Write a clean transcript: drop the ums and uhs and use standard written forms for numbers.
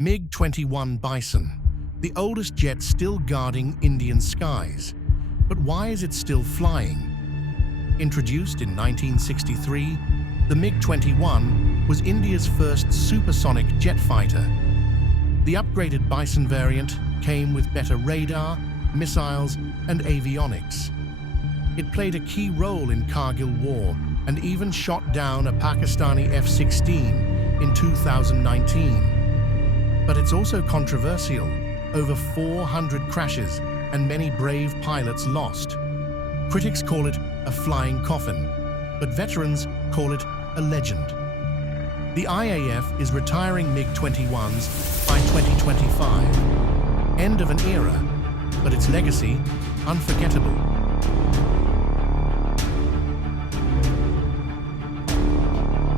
MiG-21 Bison, the oldest jet still guarding Indian skies. But why is it still flying? Introduced in 1963, the MiG-21 was India's first supersonic jet fighter. The upgraded Bison variant came with better radar, missiles, and avionics. It played a key role in Kargil War and even shot down a Pakistani F-16 in 2019. But it's also controversial. Over 400 crashes and many brave pilots lost. Critics call it a flying coffin, but veterans call it a legend. The IAF is retiring MiG-21s by 2025. End of an era, but its legacy unforgettable.